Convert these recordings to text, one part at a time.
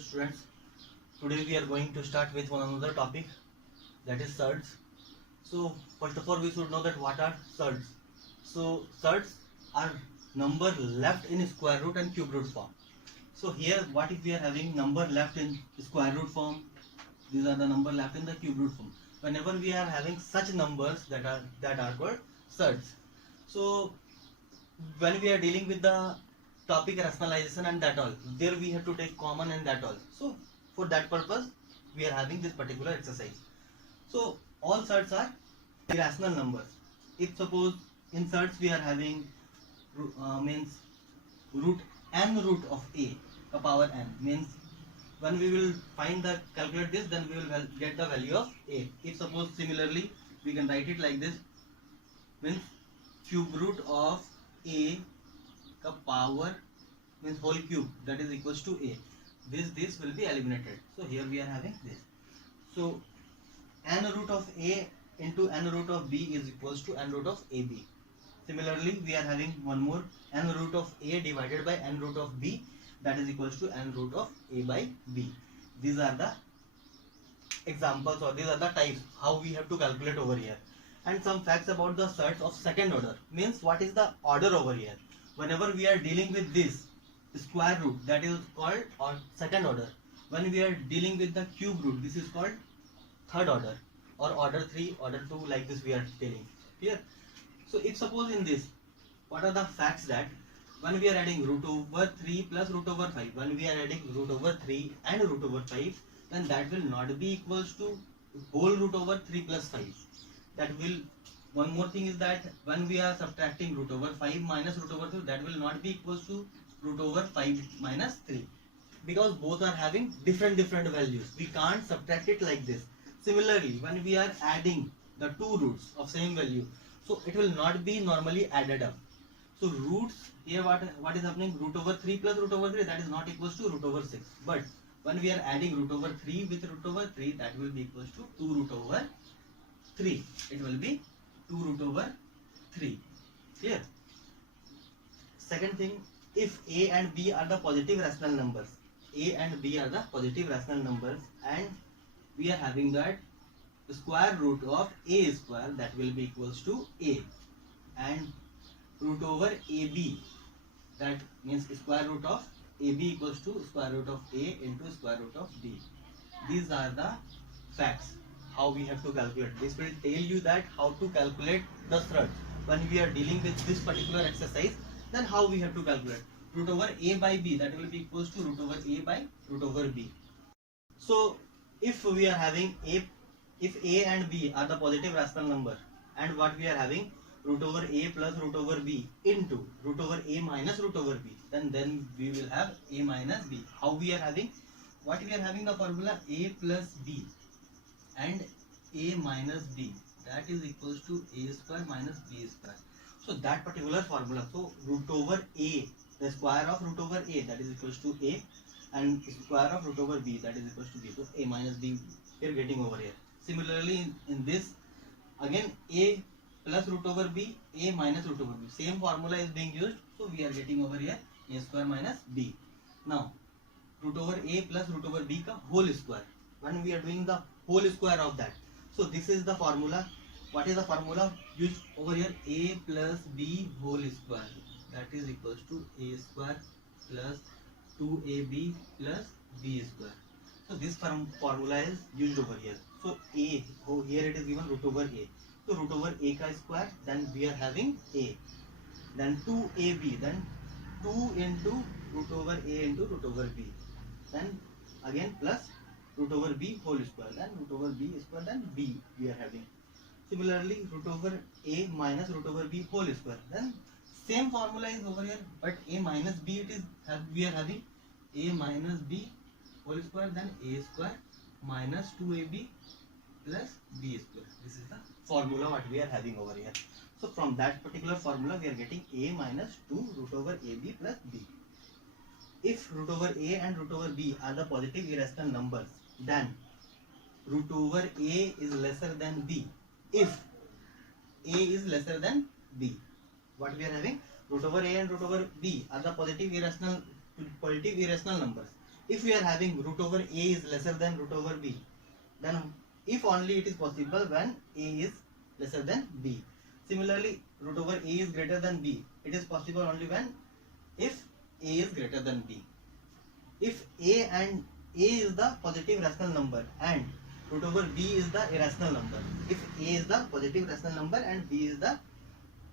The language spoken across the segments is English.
Students, today we are going to start with one another topic, that is surds. So first of all we should know that what are surds. So surds are number left in square root and cube root form. So here what if we are having number left in square root form, these are the number left in the cube root form. Whenever we are having such numbers that are called surds. So when we are dealing with the topic rationalization and that all, there we have to take common and that all. So for that purpose we are having this particular exercise. So all surds are irrational numbers. If suppose in surds we are having means root n root of a power n, means when we will find the calculate this, then we will get the value of a. If suppose similarly we can write it like this, means cube root of a का power means whole cube, that is equals to a. This will be eliminated. So here we are having this. So n root of a into n root of b is equals to n root of ab. Similarly we are having one more, n root of a divided by n root of b, that is equals to n root of a by b. These are the examples, or these are the types how we have to calculate over here. And some facts about the surds of second order, means what is the order over here. Whenever we are dealing with this square root, that is called second order. When we are dealing with the cube root, this is called third order, or order 3, order 2, like this we are telling here. So if suppose in this, what are the facts that when we are adding root over 3 plus root over 5, when we are adding root over 3 and root over 5, then that will not be equals to whole root over 3 plus 5. That will, one more thing is that when we are subtracting root over 5 minus root over 2, that will not be equals to root over 5 minus 3, because both are having different values. We can't subtract it like this. Similarly, when we are adding the two roots of same value, so it will not be normally added up. So roots here, what is happening, root over 3 plus root over 3, that is not equals to root over 6. But when we are adding root over 3 with root over 3, that will be equals to 2 root over 3. It will be 2 root over 3. Clear? Second thing, if a and b are the positive rational numbers, a and b are the positive rational numbers, and we are having that square root of a square, that will be equals to a, and root over ab, that means square root of ab equals to square root of a into square root of b. These are the facts how we have to calculate. This will tell you that how to calculate the surds. When we are dealing with this particular exercise, then how we have to calculate root over a by b, that will be equals to root over a by root over b. So if we are having if a and b are the positive rational number, and what we are having root over a plus root over b into root over a minus root over b, then we will have a minus b. How we are having, what we are having, the formula a plus b and a minus b, that is equals to a square minus b square. So that particular formula, so root over a, the square of root over a, that is equals to a, and square of root over b, that is equals to b. So a minus b we are getting over here. Similarly in this, again a plus root over b, a minus root over b, same formula is being used. So we are getting over here a square minus b. Now root over a plus root over b ka whole square, when we are doing the whole square of that, so this is the formula. What is the formula used over here? A plus b whole square, that is equals to a square plus 2ab plus b square. So this formula is used over here. So a, here it is given root over a, so root over a ka square, then we are having a, then 2ab, then 2 into root over a into root over b, then again plus root over b whole square, then root over b square, then b we are having. Similarly root over a minus root over b whole square, then same formula is over here, but a minus b, it is we are having a minus b whole square, then a square minus 2ab plus b square. This is the formula what we are having over here. So from that particular formula we are getting a minus 2 root over ab plus b. If root over a and root over b are the positive irrational numbers, then root over a is lesser than b. If a is lesser than b, what we are having, root over a and root over b are the positive irrational numbers. if we are having root over a is lesser than root over b, then if only it is possible when a is lesser than b. Similarly, root over a is greater than b, it is possible only when if a is greater than b. If a is the positive rational number and root over b is the irrational number, if a is the positive rational number and b is the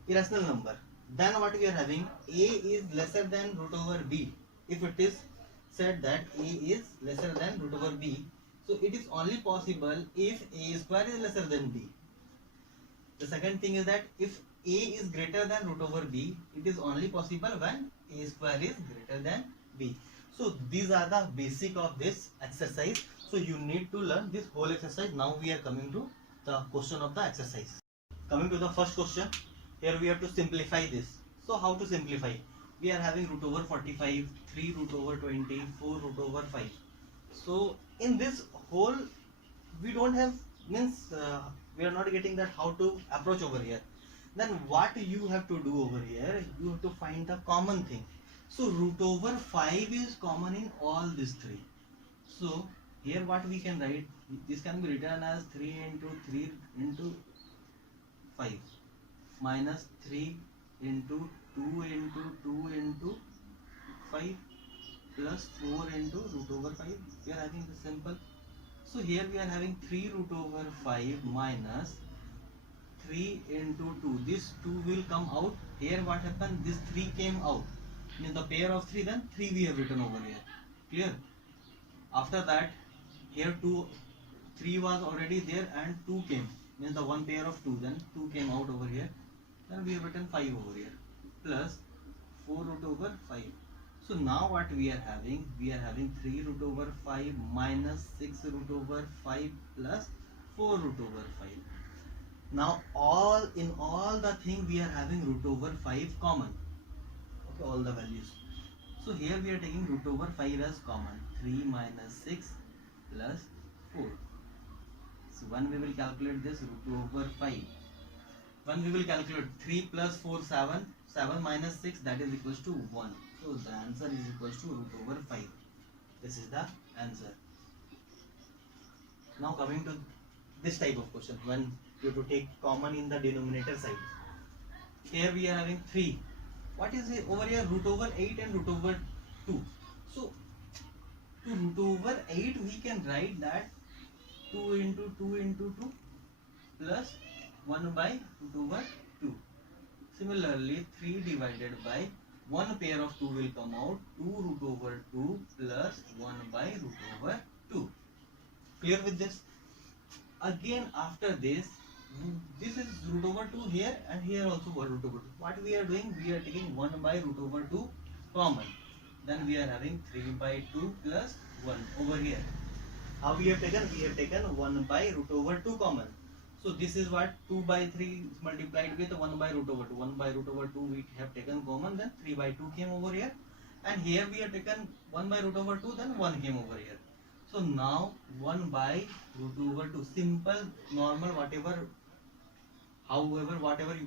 irrational number, then what we are having, a is lesser than root over b. If it is said that a is lesser than root over b, so it is only possible if a square is lesser than b. The second thing is that if a is greater than root over b, it is only possible when a square is greater than b. So these are the basic of this exercise. So you need to learn this whole exercise. Now we are coming to the question of the exercise. Coming to the first question, here we have to simplify this. So how to simplify? We are having root over 45, 3 root over 20, 4 root over 5. So in this whole, we don't have, means we are not getting that how to approach over here. Then what you have to do over here, you have to find the common thing. So root over 5 is common in all these three. So here what we can write, this can be written as 3 into 3 into 5 minus 3 into 2 into 2 into 5 plus 4 into root over 5. We are having this simple. So here we are having 3 root over 5 minus 3 into 2. This 2 will come out. Here what happened? This 3 came out. In the pair of 3, then 3 we have written over here. Clear? After that, here 3 was already there and 2 came. Means the one pair of 2, then 2 came out over here. Then we have written 5 over here. Plus 4 root over 5. So now what we are having? We are having 3 root over 5 minus 6 root over 5 plus 4 root over 5. Now in all the thing we are having root over 5 common. Okay, all the values. So here we are taking root over 5 as common. 3 minus 6 plus 4. So when we will calculate this root over 5. When we will calculate 3 plus 4, 7. 7 minus 6, that is equals to 1. So the answer is equals to root over 5. This is the answer. Now coming to this type of question, when you have to take common in the denominator side. Here we are having 3. What is it over here? Root over 8 and root over 2. So to root over 8 we can write that 2 into 2 into 2 plus 1 by root over 2. Similarly, 3 divided by 1 pair of 2 will come out, 2 root over 2 plus 1 by root over 2. Clear with this? Again after this is root over 2 here and here also root over 2. What we are doing? We are taking 1 by root over 2 common. Then we are having 3 by 2 plus 1 over here. How we have taken? We have taken 1 by root over 2 common. So this is what 2 by 3 multiplied with 1 by root over 2. 1 by root over 2 we have taken common, then 3 by 2 came over here. And here we have taken 1 by root over 2, then 1 came over here. So now 1 by root over 2. Simple, normal, whatever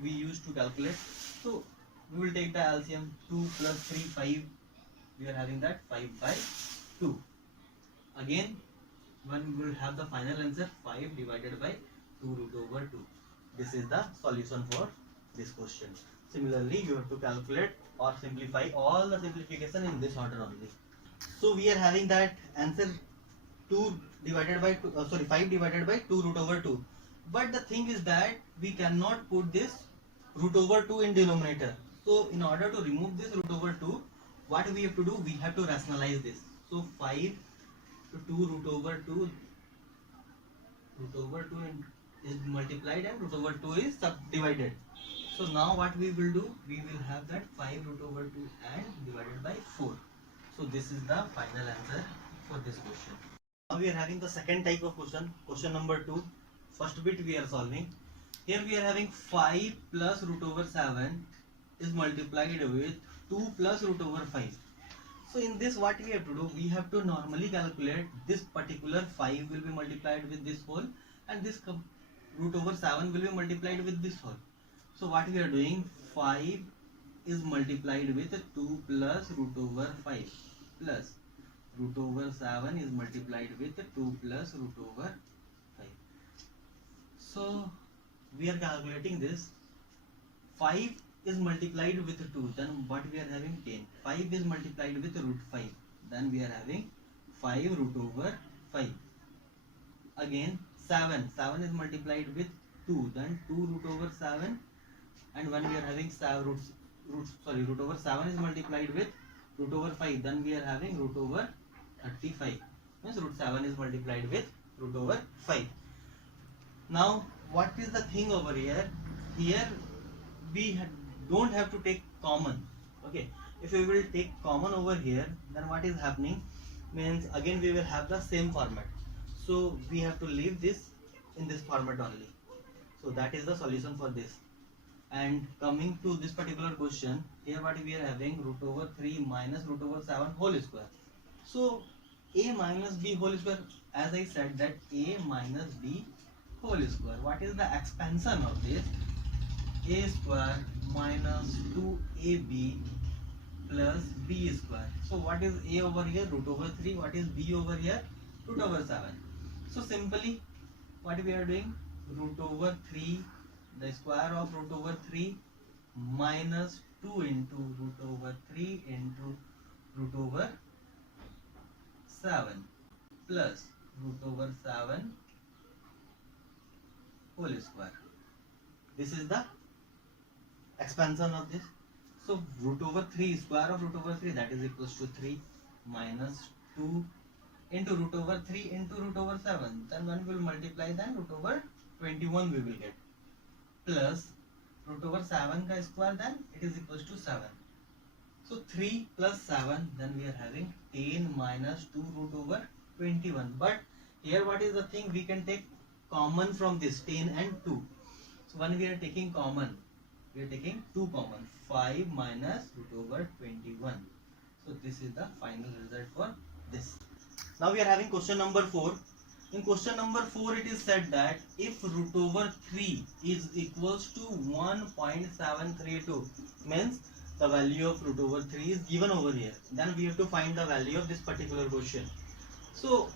we use to calculate. So we will take the LCM. 2 plus 3, 5. We are having that 5 by 2. Again, when we will have the final answer, 5 divided by 2 root over 2. This is the solution for this question. Similarly, you have to calculate or simplify all the simplification in this order only. So we are having that answer 5 divided by 2 root over 2. But the thing is that we cannot put this root over 2 in denominator. So in order to remove this root over 2, what we have to do? We have to rationalize this. So 5 to 2 root over 2 is multiplied and root over 2 is subdivided. So now what we will do? We will have that 5 root over 2 and divided by 4. So this is the final answer for this question. Now we are having the second type of question. Question number 2. First bit we are solving. Here we are having 5 plus root over 7 is multiplied with 2 plus root over 5. So in this what we have to do? We have to normally calculate this particular 5 will be multiplied with this whole and this root over 7 will be multiplied with this whole. So what we are doing? 5 is multiplied with 2 plus root over 5 plus root over 7 is multiplied with 2 plus root over 5. So we are calculating this. 5 is multiplied with 2, then what we are having? 10. 5 is multiplied with root 5, then we are having 5 root over 5. Again 7 is multiplied with 2, then 2 root over 7, and when we are having root over 7 is multiplied with root over 5, then we are having root over 35. Means root 7 is multiplied with root over 5. Now what is the thing over here? Here we don't have to take common. Okay, if we will take common over here, then what is happening? Means again we will have the same format. So we have to leave this in this format only. So that is the solution for this. And coming to this particular question, here what we are having? Root over 3 minus root over 7 whole square. So a minus b whole square, as I said that a minus b whole square. What is the expansion of this? A square minus 2ab plus b square. So what is a over here? Root over 3. What is b over here? Root over 7. So simply what we are doing? Root over 3, the square of root over 3 minus 2 into root over 3 into root over 7 plus root over 7 whole square. This is the expansion of this. So root over 3, square of root over 3, that is equals to 3 minus 2 into root over 3 into root over 7. Then when we will multiply, then root over 21 we will get, plus root over 7 ka square, then it is equals to 7. So 3 plus 7, then we are having 10 minus 2 root over 21. But here what is the thing? We can take common from this 10 and 2. So when we are taking common, we are taking 2 common. 5 minus root over 21. So this is the final result for this. Now we are having question number 4. In question number 4 it is said that if root over 3 is equals to 1.732, means the value of root over 3 is given over here, then we have to find the value of this particular question. So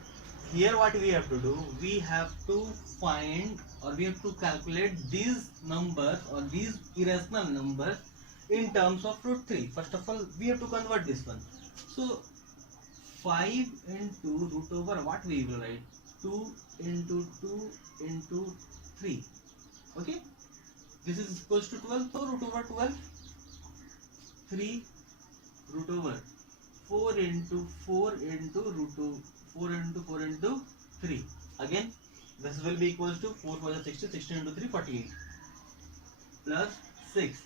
here what we have to do, we have to find, or we have to calculate these numbers or these irrational numbers in terms of root 3. First of all we have to convert this one. So 5 into root over, what we will write? 2 into 2 into 3. Okay, this is equals to 12. So root over 12, 3 root over 4 into 4 into root over 4 into 4 into 3. Again this will be equals to 4 for the 60, 16 into 3, 48 plus 6.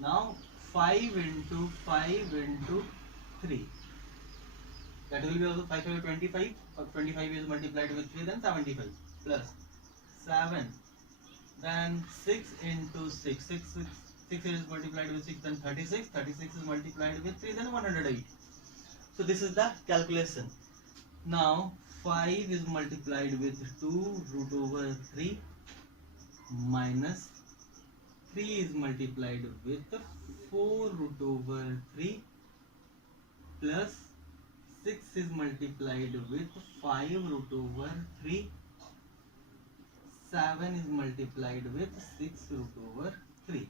Now 5 into 5 into 3, that will be also 5 5 25. 25 is multiplied with 3, then 75 plus 7, then 6 into 6, 6 is multiplied with 6, then 36 is multiplied with 3, then 108. So this is the calculation. Now 5 is multiplied with 2 root over 3 minus 3 is multiplied with 4 root over 3 plus 6 is multiplied with 5 root over 3, 7 is multiplied with 6 root over 3.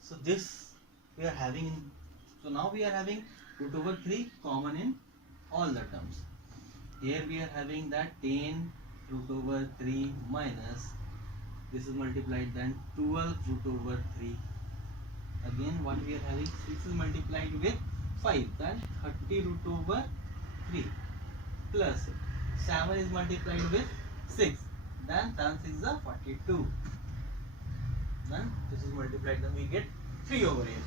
So this we are having, so now we are having root over 3 common in all the terms. Here we are having that 10 root over 3 minus, this is multiplied, then 12 root over 3. Again what we are having, 6 is multiplied with 5, then 30 root over 3 plus 7 is multiplied with 6, then 7 6 is 42. Then this is multiplied, then we get 3 over here.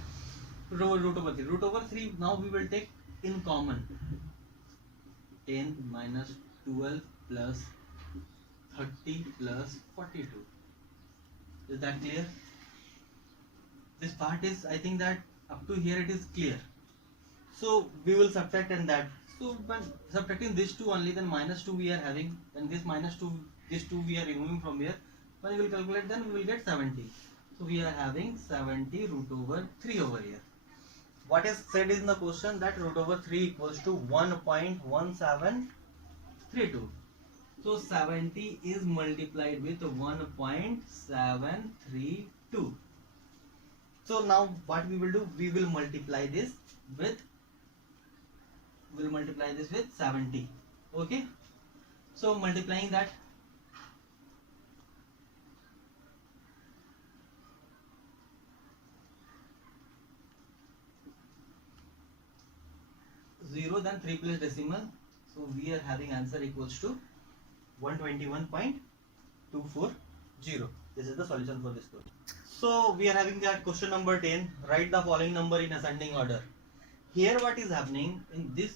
Root over 3. Root over 3, now we will take in common. 10 minus 12 plus 30 plus 42. Is that clear? This part is, I think that up to here it is clear. So we will subtract in that. So when subtracting this 2 only, then minus 2 we are having, then this minus 2, this 2 we are removing from here. When we will calculate, then we will get 70. So we are having 70 root over 3 over here. what is said in the question that root over 3 equals to 1.1732. So 70 is multiplied with 1.732. So now what we will do, we will multiply this with 70. Okay, so multiplying that, zero then 3 place decimal, so we are having answer equals to 121.240. This is the solution for this question. So we are having that question number 10. Write the following number in ascending order. Here what is happening, in this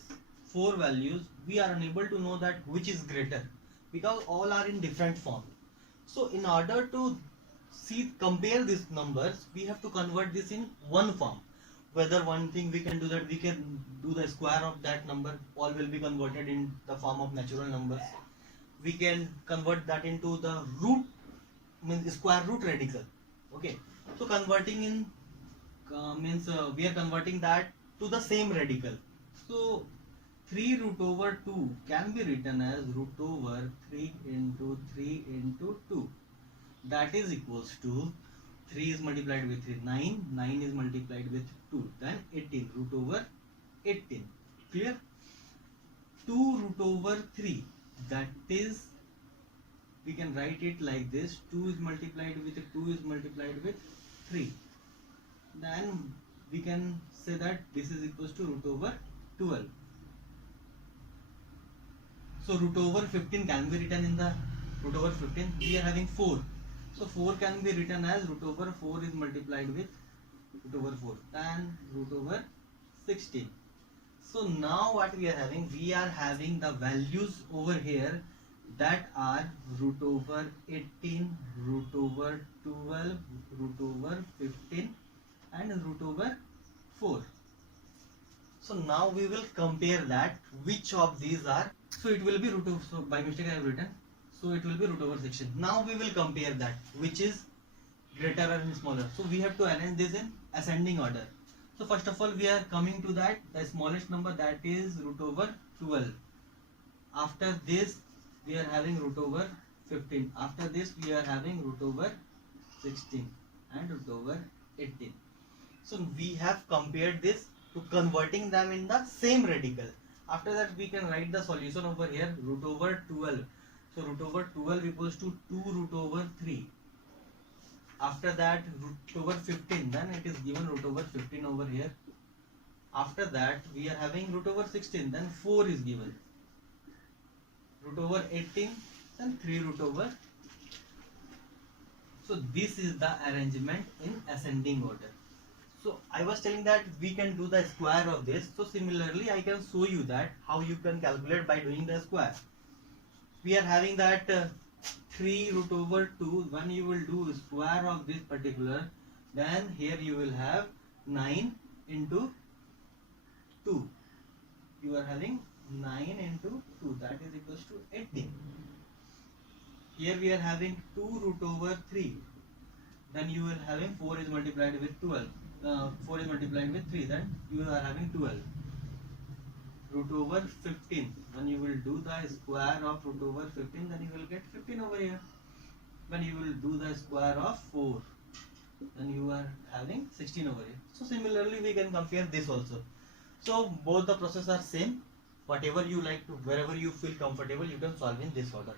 4 values we are unable to know that which is greater because all are in different form. So in order to compare these numbers, we have to convert this in one form. Whether one thing we can do that, we can do the square of that number, all will be converted in the form of natural numbers. We can convert that into the root, means square root radical. Okay, so converting in means we are converting that to the same radical. So 3 root over 2 can be written as root over 3 into 3 into 2. That is equals to 3 is multiplied with 3, 9, 9 is multiplied with 2, then 18, root over 18. Clear? 2 root over 3, that is, we can write it like this, 2 is multiplied with 2 is multiplied with 3. Then we can say that this is equals to root over 12. So root over 15 can be written in the root over 15. We are having 4. So 4 can be written as root over 4 is multiplied with root over 4. Then root over 16. So now what we are having? We are having the values over here that are root over 18, root over 12, root over 15 and root over 4. So now we will compare that which of these are. So it will be root over, so by mistake I have written, so it will be root over 16. Now we will compare that which is greater or smaller. So we have to arrange this in ascending order. So first of all we are coming to that the smallest number, that is root over 12. After this we are having root over 15. After this we are having root over 16 and root over 18. So we have compared this to converting them in the same radical. After that we can write the solution over here, root over 12. So root over 12 equals to 2 root over 3. After that root over 15, then it is given root over 15 over here. After that we are having root over 16, then 4 is given. Root over 18, then 3 root over. So this is the arrangement in ascending order. So I was telling that we can do the square of this. So similarly I can show you that how you can calculate by doing the square. We are having that 3 root over 2. When you will do square of this particular, then here you will have 9 into 2. You are having 9 into 2, that is equals to 18. Here we are having 2 root over 3. Then you will having 4 is multiplied with 12. 4 is multiplied with 3, then you are having 12. Root over 15. When you will do the square of root over 15, then you will get 15 over here. When you will do the square of 4, then you are having 16 over here. So similarly we can compare this also. So both the process are same. Whatever you like to, wherever you feel comfortable, you can solve in this order.